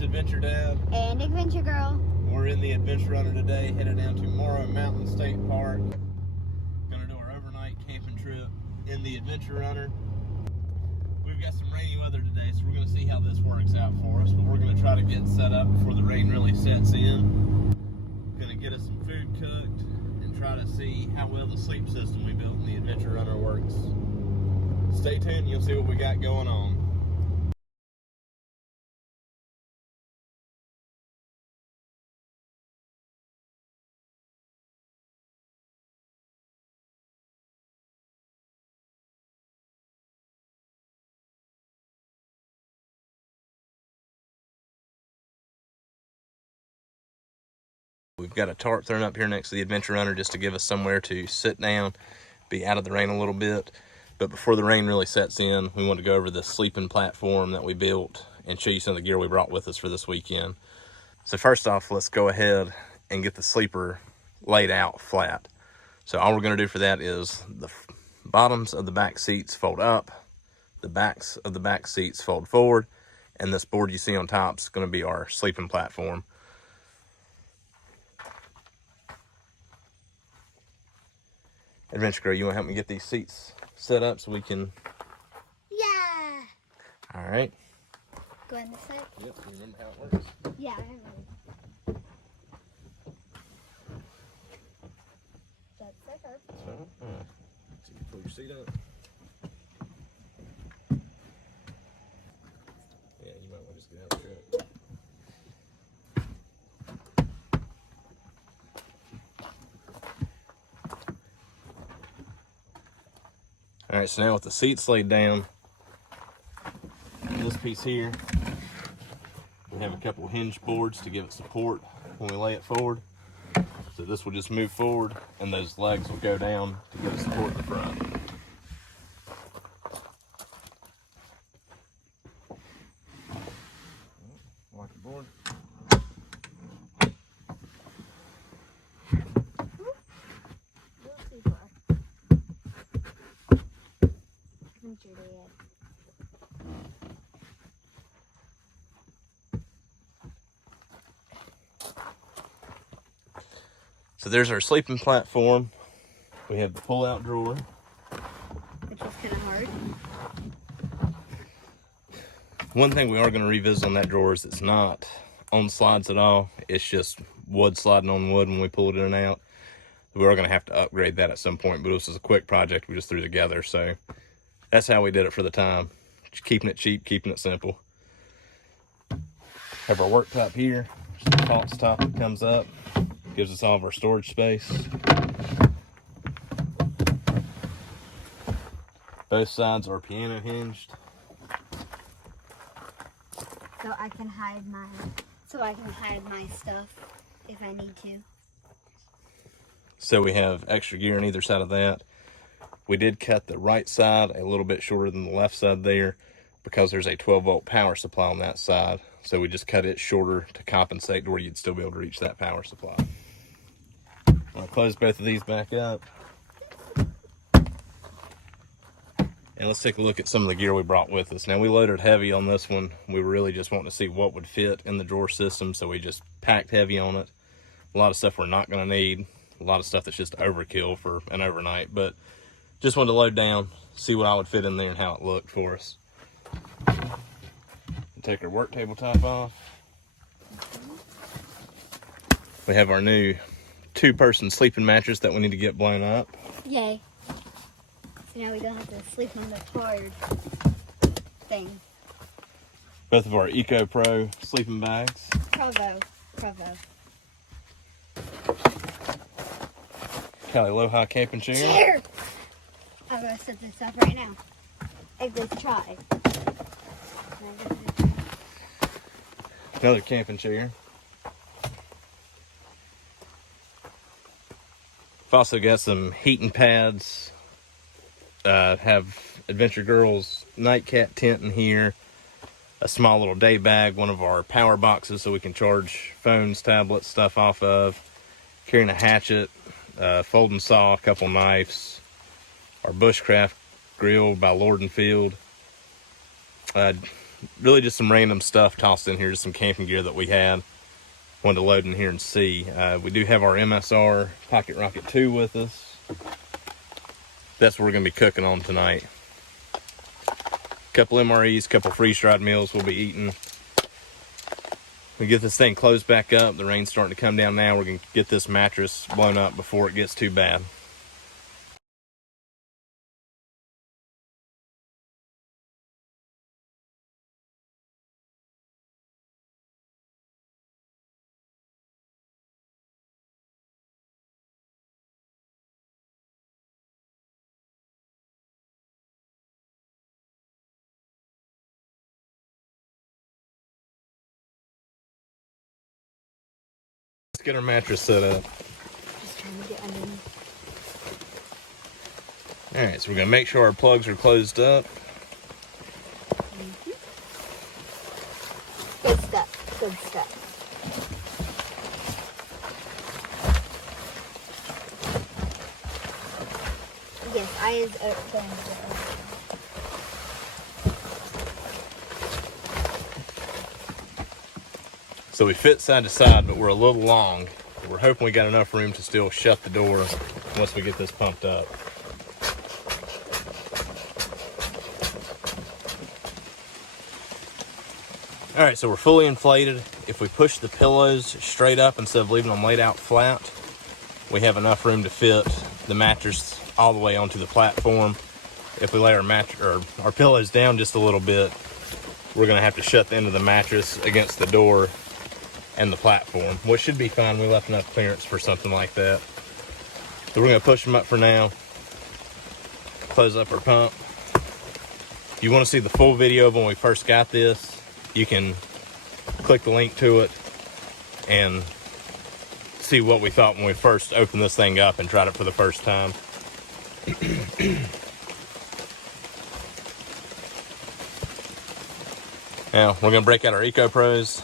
is Adventure Dad. And Adventure Girl. We're in the AdventureRunner today, headed down to Morrow Mountain State Park. Gonna do our overnight camping trip in the AdventureRunner. We've got some rainy weather today, so we're gonna see how this works out for us, but we're gonna try to get set up before the rain really sets in. Gonna get us some food cooked and try to see how well the sleep system we built in the AdventureRunner works. Stay tuned, you'll see what we got going on. We've got a tarp thrown up here next to the AdventureRunner just to give us somewhere to sit down, be out of the rain a little bit. But before the rain really sets in, we want to go over the sleeping platform that we built and show you some of the gear we brought with us for this weekend. So first off, let's go ahead and get the sleeper laid out flat. So all we're going to do for that is the bottoms of the back seats fold up, the backs of the back seats fold forward, and this board you see on top is going to be our sleeping platform. Adventure Girl, you want to help me get these seats set up so we can... Yeah! Alright. Go ahead and sit. Yep, you remember how it works? Yeah, I remember. That's set up. So you pull your seat up. Yeah, you might want to just get out of the truck. Alright, so now with the seats laid down, this piece here, we have a couple hinge boards to give it support when we lay it forward. So this will just move forward and those legs will go down to give it support in the front. Lock the board. So there's our sleeping platform. We have the pull-out drawer, Which is kind of hard. One thing we are going to revisit on that drawer is it's not on slides at all. It's just wood sliding on wood when we pull it in and out. We are going to have to upgrade that at some point, but this is a quick project we just threw together, so that's how we did it for the time. Just keeping it cheap, keeping it simple. Have our worktop here. There's the false top that comes up. Gives us all of our storage space. Both sides are piano hinged. So I can hide my stuff if I need to. So we have extra gear on either side of that. We did cut the right side a little bit shorter than the left side there because there's a 12-volt power supply on that side. So we just cut it shorter to compensate to where you'd still be able to reach that power supply. I'll close both of these back up. And let's take a look at some of the gear we brought with us. Now we loaded heavy on this one. We were really just wanting to see what would fit in the drawer system, so we just packed heavy on it. A lot of stuff we're not going to need. A lot of stuff that's just overkill for an overnight, but just wanted to load down, see what I would fit in there and how it looked for us. Take our work tabletop off. We have our new 2-person sleeping mattress that we need to get blown up. Yay. So now we don't have to sleep on the hard thing. Both of our Ecoopro sleeping bags. Bravo. Cali Aloha camping chair. Chair! I'm going to set this up right now. If let's try. Another camping chair. I've also got some heating pads. Have Adventure Girl's nightcat tent in here. A small little day bag, one of our power boxes so we can charge phones, tablets, stuff off of. Carrying a hatchet, folding saw, a couple knives. Our bushcraft grill by Lord and Field. really just some random stuff tossed in here, just some camping gear that we had. Wanted to load in here and see. We do have our MSR PocketRocket 2 with us. That's what we're going to be cooking on tonight. A couple MREs, a couple freeze-dried meals we'll be eating. We get this thing closed back up. The rain's starting to come down now. We're going to get this mattress blown up before it gets too bad. Let's get our mattress set up. Just trying to get underneath. Alright, so we're going to make sure our plugs are closed up. Good stuff. Good stuff. Yes, I is open. So we fit side to side, but we're a little long. We're hoping we got enough room to still shut the door once we get this pumped up. All right, so we're fully inflated. If we push the pillows straight up instead of leaving them laid out flat, we have enough room to fit the mattress all the way onto the platform. If we lay our pillows down just a little bit, we're gonna have to shut the end of the mattress against the door and the platform, which should be fine. We left enough clearance for something like that. So we're gonna push them up for now, close up our pump. If you wanna see the full video of when we first got this, you can click the link to it and see what we thought when we first opened this thing up and tried it for the first time. Now, we're gonna break out our Ecoopros,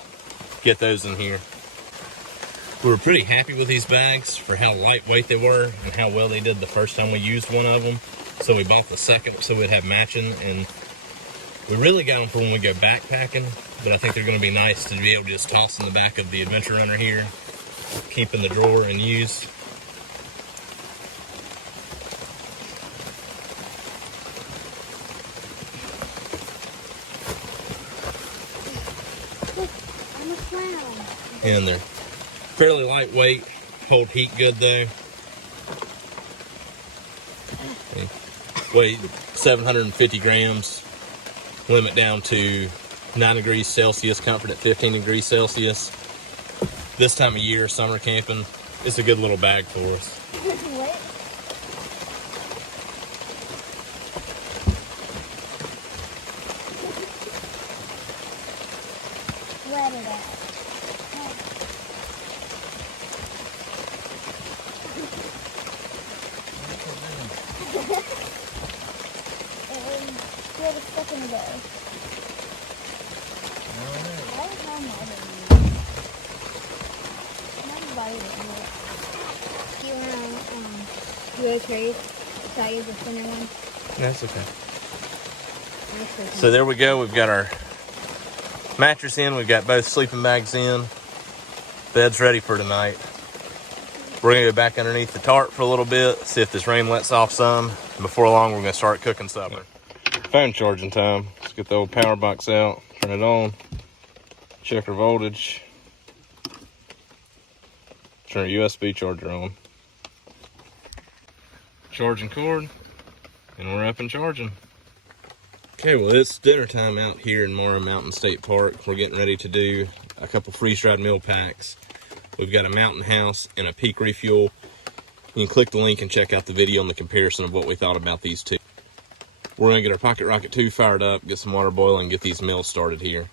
get those in here. We were pretty happy with these bags for how lightweight they were and how well they did the first time we used one of them. So we bought the second so we'd have matching, and we really got them for when we go backpacking, but I think they're gonna be nice to be able to just toss in the back of the AdventureRunner here, keep in the drawer and use. I'm a clown. And they're fairly lightweight, hold heat good though. They weigh 750 grams, limit down to 9 degrees Celsius, comfort at 15 degrees Celsius. This time of year, summer camping, it's a good little bag for us. What? Let it out. Where the stuff in there? Why is my mother? Nobody didn't know. Do you want to trade? Should I use the thinner one? That's okay. So there we go. We've got our mattress in. We've got both sleeping bags in. Bed's ready for tonight. We're going to go back underneath the tarp for a little bit, see if this rain lets off some. And before long, we're going to start cooking supper. Phone charging time. Let's get the old power box out, turn it on, check our voltage, turn our USB charger on. Charging cord, and we're up and charging. Okay, well, it's dinner time out here in Morrow Mountain State Park. We're getting ready to do a couple freeze-dried meal packs. We've got a Mountain House and a Peak Refuel. You can click the link and check out the video on the comparison of what we thought about these two. We're gonna get our PocketRocket 2 fired up, get some water boiling, get these meals started here.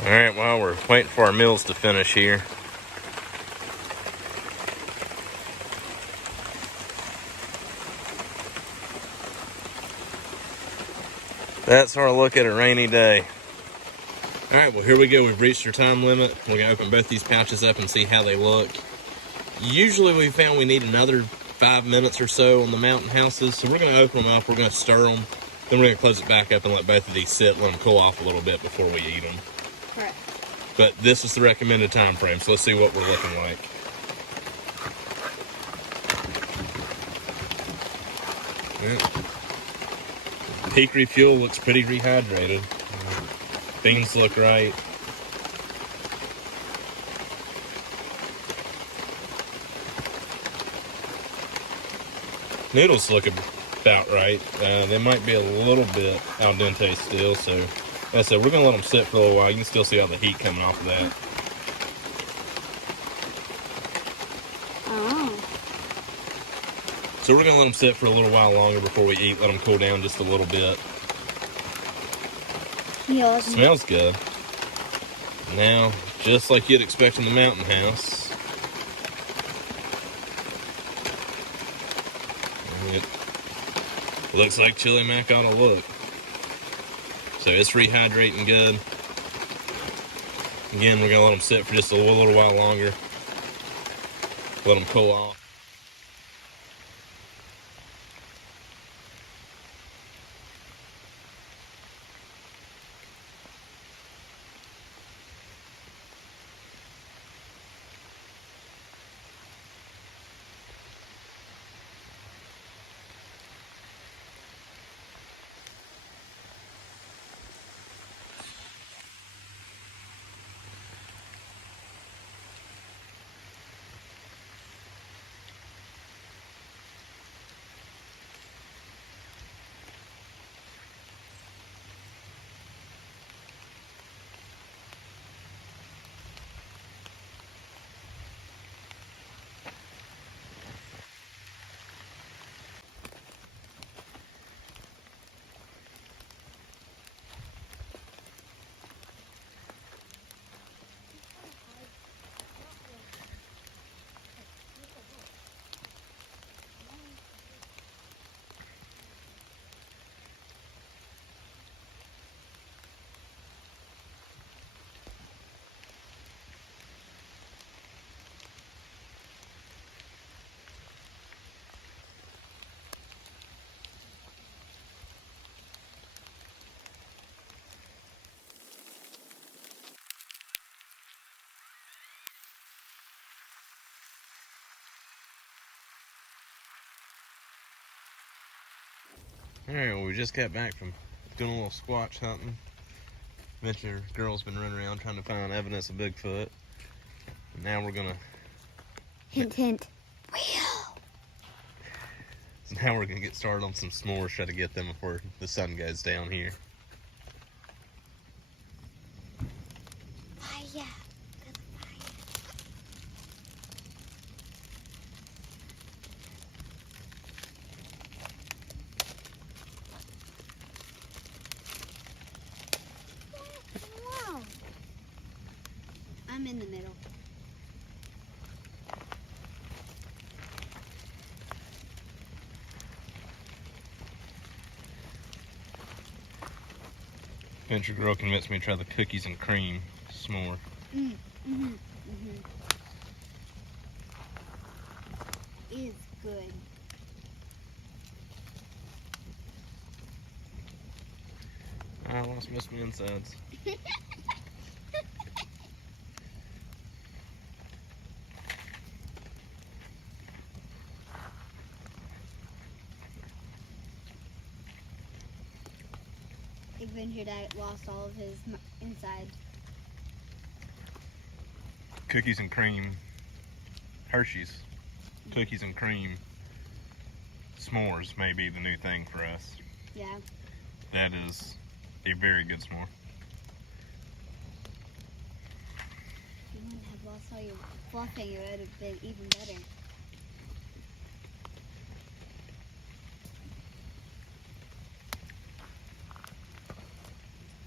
All right, while we're waiting for our meals to finish here, that's our look at a rainy day. All right, well, here we go. We've reached our time limit. We're gonna open both these pouches up and see how they look. Usually we found we need another 5 minutes or so on the mountain houses, so we're gonna open them up. We're gonna stir them, Then we're going to close it back up and let both of these sit, let them cool off a little bit before we eat them. Correct. But this is the recommended time frame, so let's see what we're looking like. Yeah. Peak Refuel looks pretty rehydrated. Beans look right. Noodles look about right. They might be a little bit al dente still, so like I said, we're going to let them sit for a little while. You can still see all the heat coming off of that. Oh. So we're going to let them sit for a little while longer before we eat. Let them cool down just a little bit. Yeah. Smells good. Now, just like you'd expect in the mountain house, it looks like chili mac ought to look. So it's rehydrating good. Again, we're going to let them sit for just a little while longer. Let them cool off. Alright, well, we just got back from doing a little squatch hunting. Adventure girl's been running around trying to find evidence of Bigfoot. And now we're gonna... Hint, hint. Real. So now we're gonna get started on some s'mores, try to get them before the sun goes down here. Fire. Wow. I'm in the middle. Adventure girl convinced me to try the cookies and cream s'more. Is good. I lost most of my insides. Adventure Dad lost all of his insides. Cookies and cream, Hershey's, cookies and cream s'mores may be the new thing for us. Yeah. That is a very good s'more. If you wouldn't have lost all your fluffing, it would have been even better.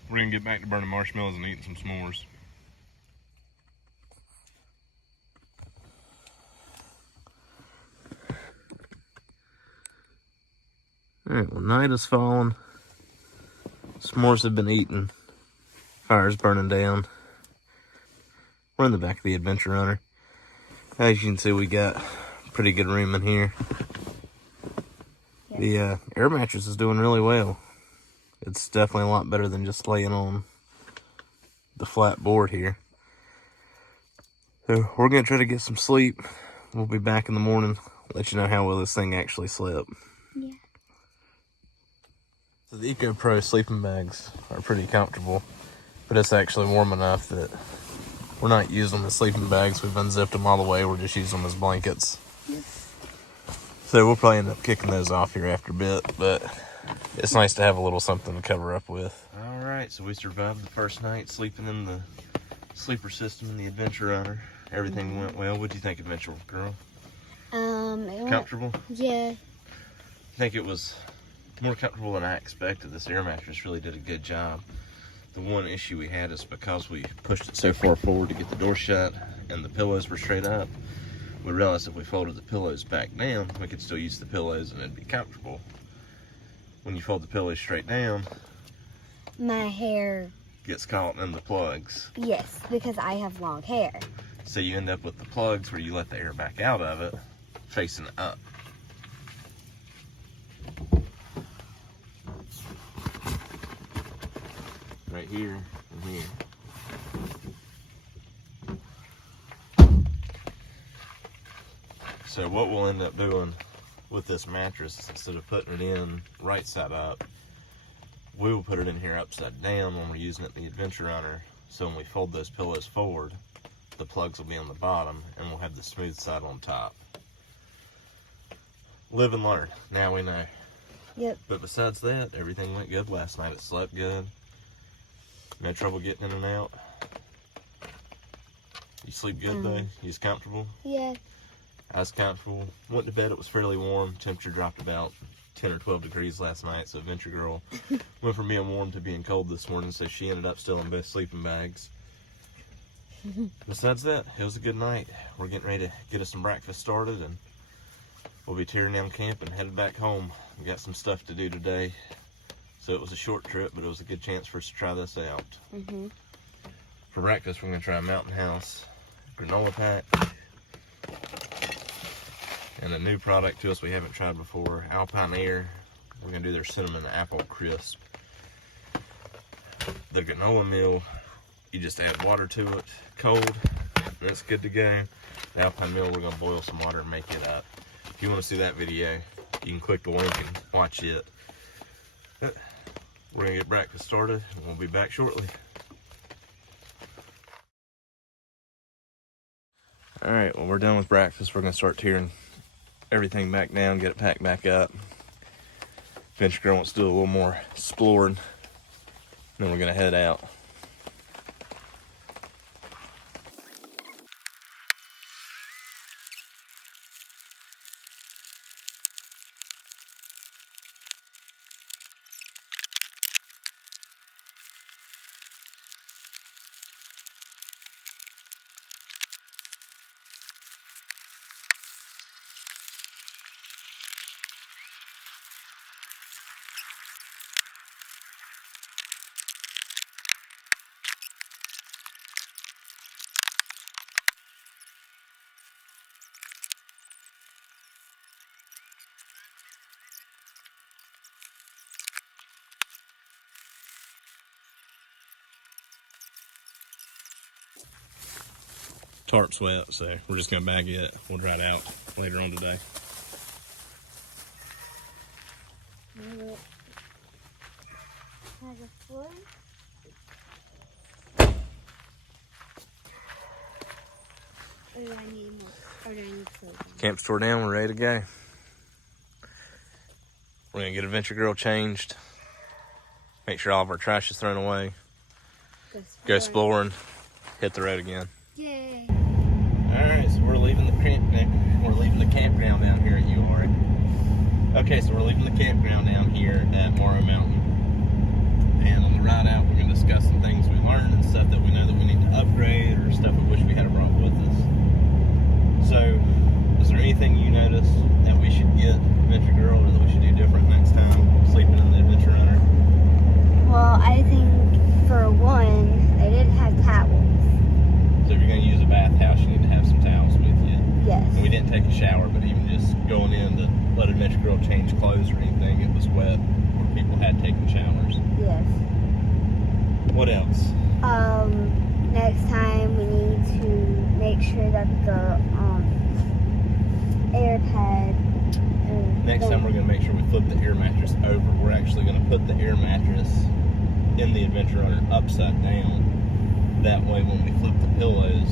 We're gonna get back to burning marshmallows and eating some s'mores. Alright, well, night is falling. S'mores have been eaten. Fire's burning down. We're in the back of the AdventureRunner. As you can see, we got pretty good room in here. Yep. The air mattress is doing really well. It's definitely a lot better than just laying on the flat board here. So we're gonna try to get some sleep. We'll be back in the morning, let you know how well this thing actually slept. Yeah. So the Ecoopro sleeping bags are pretty comfortable, but it's actually warm enough that we're not using them as sleeping bags. We've unzipped them all the way. We're just using them as blankets. Yep. So we'll probably end up kicking those off here after a bit, but it's nice to have a little something to cover up with. All right, so we survived the first night sleeping in the sleeper system in the AdventureRunner. Everything went well. What do you think, Adventure Girl? Comfortable? Yeah. I think it was more comfortable than I expected. This air mattress really did a good job. The one issue we had is because we pushed it so far forward to get the door shut and the pillows were straight up, we realized if we folded the pillows back down, we could still use the pillows and it'd be comfortable. When you fold the pillows straight down, My hair. gets caught in the plugs. Yes, because I have long hair. So you end up with the plugs where you let the air back out of it, facing up. Right here and here. So what we'll end up doing with this mattress is instead of putting it in right side up, we will put it in here upside down when we're using it in the AdventureRunner. So when we fold those pillows forward, the plugs will be on the bottom and we'll have the smooth side on top. Live and learn. Now we know. Yep. But besides that, everything went good last night. It slept good. No trouble getting in and out. You sleep good though? You was comfortable? Yeah. I was comfortable. Went to bed, it was fairly warm. Temperature dropped about 10 or 12 degrees last night, so Adventure Girl went from being warm to being cold this morning, so she ended up still in both sleeping bags. Besides that, it was a good night. We're getting ready to get us some breakfast started, and we'll be tearing down camp and headed back home. We got some stuff to do today, so it was a short trip, but it was a good chance for us to try this out. For breakfast, we're going to try a Mountain House granola pack, and a new product to us we haven't tried before, Alpine Aire. We're going to do their cinnamon apple crisp. The granola meal, you just add water to it, cold, and it's good to go. The Alpine meal, we're going to boil some water and make it up. If you want to see that video, you can click the link and watch it. We're going to get breakfast started, and we'll be back shortly. Alright, well, we're done with breakfast. We're going to start tearing everything back down, get it packed back up. Adventure Girl wants to do a little more exploring, then we're going to head out. Tarp's wet, so we're just gonna bag it. We'll dry it out later on today. Has a floor. Or do I need more? Or do I need clothes on? Camp's tore down, we're ready to go. We're gonna get Adventure Girl changed. Make sure all of our trash is thrown away. Go exploring. Hit the road again. Yay! Alright, so we're leaving the campground down here at UR. Okay, so we're leaving the campground down here at Morrow Mountain. And on the ride out, we're going to discuss some things we learned and stuff that we know that we need to upgrade or stuff we wish we had brought with us. So, is there anything you noticed that we should get, Adventure Girl, or that we should do different next time sleeping in the AdventureRunner? Well, I think for one, they didn't have towels. So if you're going to use a bathhouse, you need to have some towels with you. Yes. And we didn't take a shower, but even just going in to let Adventure Girl change clothes or anything, it was wet where people had taken showers. Yes. What else? Next time we need to make sure that the air pad. Next time we're going to make sure we flip the air mattress over. We're actually going to put the air mattress in the AdventureRunner upside down. That way when we flip the pillows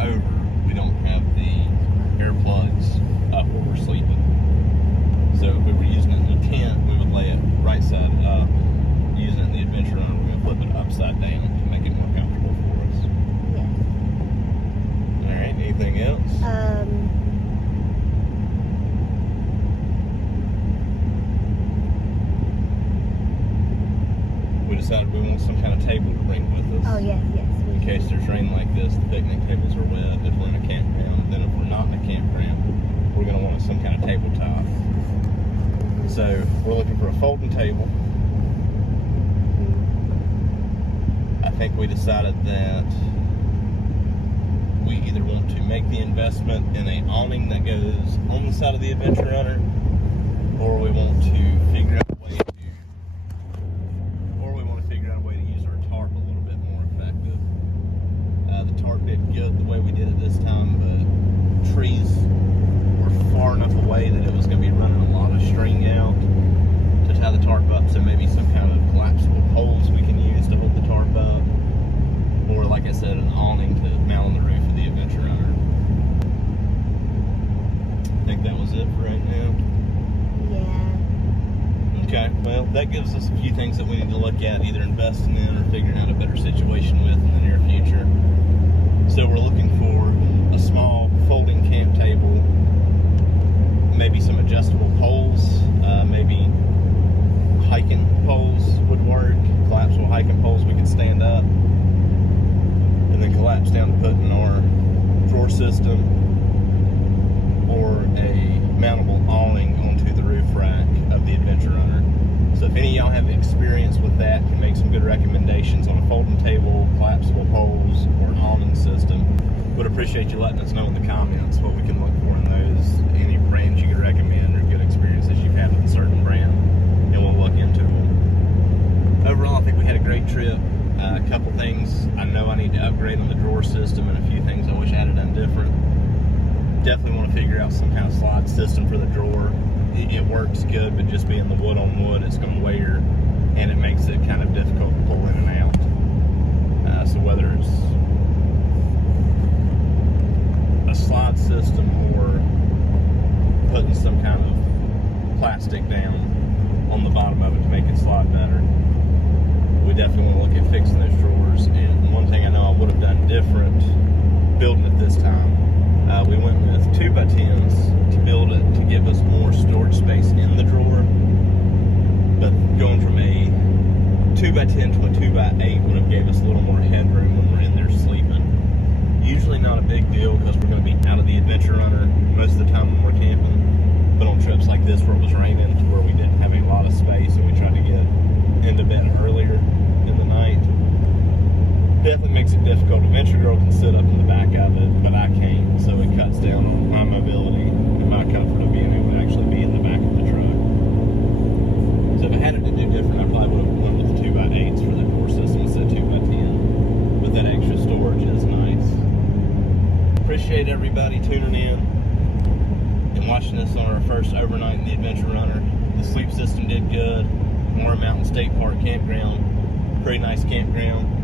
over, we don't have the air plugs up where we're sleeping. So if we were using it in the tent, we would lay it right side up. Using it in the AdventureRunner, we're going to flip it upside down to make it more comfortable for us. Yes. Alright, anything else? We decided we want some kind of table to bring with us. Oh, yes. In case there's rain like this, the picnic tables are wet if we're in a campground. Then if we're not in a campground, we're going to want some kind of tabletop. So we're looking for a folding table. I think we decided that we either want to make the investment in an awning that goes on the side of the AdventureRunner, or we want to figure out a way to use our tarp a little bit more effective. The tarp did good the way we did it this time, but trees were far enough away that it was going to be running a lot of string out to tie the tarp up, so maybe some kind of collapsible poles we can use to hold the tarp up, or like I said, an awning to mount on the roof of the AdventureRunner. I think that was it for right now. Yeah. Okay, well, that gives us a few things that we need to look at, either investing in or figuring out a better situation with in the near future. So we're looking for a small folding camp table, maybe some adjustable poles, maybe hiking poles would work, collapsible hiking poles we could stand up, and then collapse down to put in our drawer system, or a mountable awning onto the roof rack of the AdventureRunner. So if any of y'all have experience with that, can make some good recommendations on a folding table, collapsible poles, or an awning system, would appreciate you letting us know in the comments what we can look for in those, any brands you could recommend or good experiences you've had with a certain brand, and we'll look into them. Overall, I think we had a great trip. A couple things I know I need to upgrade on the drawer system, and a few things I wish I had done different. Definitely want to figure out some kind of slide system for the drawer. It works good, but just being the wood on wood, it's going to wear, and it makes it kind of difficult to pull in and out. So whether it's a slide system or putting some kind of plastic down on the bottom of it to make it slide better, we definitely want to look at fixing those drawers. And one thing I know I would have done different building it this time, we went with 2x10s to build it to give us more storage space in the drawer. But going from a 2x10 to a 2x8 would have gave us a little more headroom when we're in there sleeping. Usually not a big deal because we're going to be out of the AdventureRunner most of the time when we're camping. But on trips like this where it was raining, to where we didn't have a lot of space and we tried to get into bed earlier in the night, definitely makes it difficult. Adventure Girl can sit up in the back of it, but I can't, so it cuts down on my mobility and my comfort of being able to actually be in the back of the truck. So if I had it to do different, I probably would have went with the 2x8s for the core system instead of 2x10. But that extra storage is nice. Appreciate everybody tuning in and watching us on our first overnight in the AdventureRunner. The sleep system did good. Morrow Mountain State Park campground, pretty nice campground.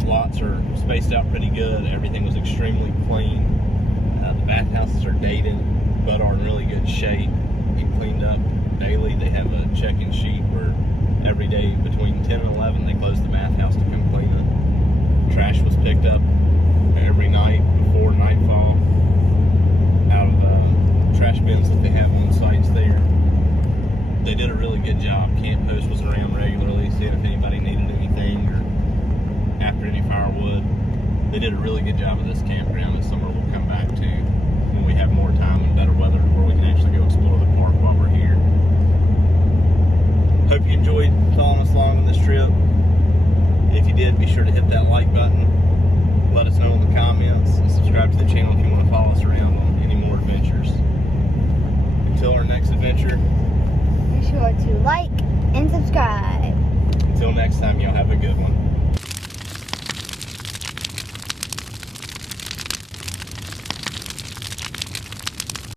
Slots are spaced out pretty good. Everything was extremely clean. The bathhouses are dated, but are in really good shape and cleaned up daily. They have a check-in sheet where every day between 10 and 11 they close the bathhouse to come clean it. Trash was picked up every night before nightfall out of trash bins that they have on sites there. They did a really good job. Camp Post was around regularly, seeing if anybody needed anything or after any firewood. They did a really good job of this campground. It's somewhere we'll come back to when we have more time and better weather where we can actually go explore the park while we're here. Hope you enjoyed following us along on this trip. If you did, be sure to hit that like button. Let us know in the comments and subscribe to the channel if you want to follow us around on any more adventures. Until our next adventure, Be sure to like and subscribe. subscribe. Until next time, y'all have a good one.